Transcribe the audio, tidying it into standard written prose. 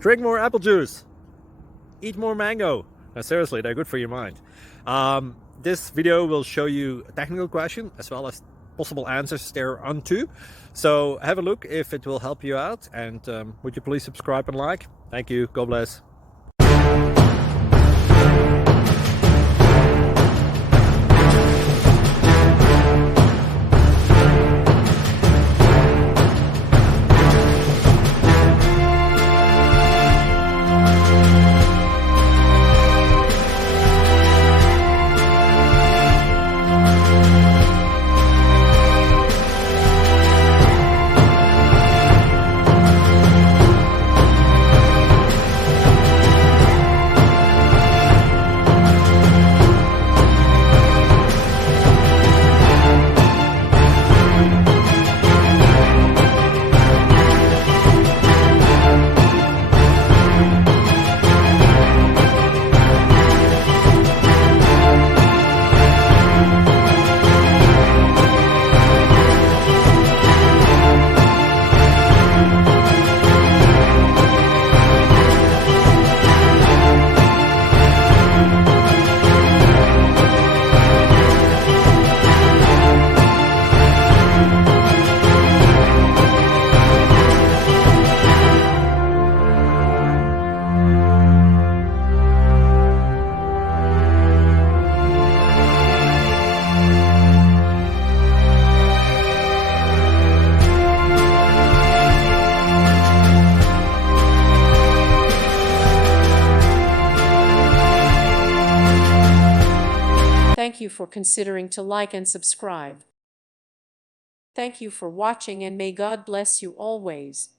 Drink more apple juice. Eat more mango. No, seriously, they're good for your mind. This video will show you a technical question as well as possible answers thereunto. So have a look if it will help you out, and would you please subscribe and like? Thank you. God bless. Thank you for considering to like and subscribe. Thank you for watching, and may God bless you always.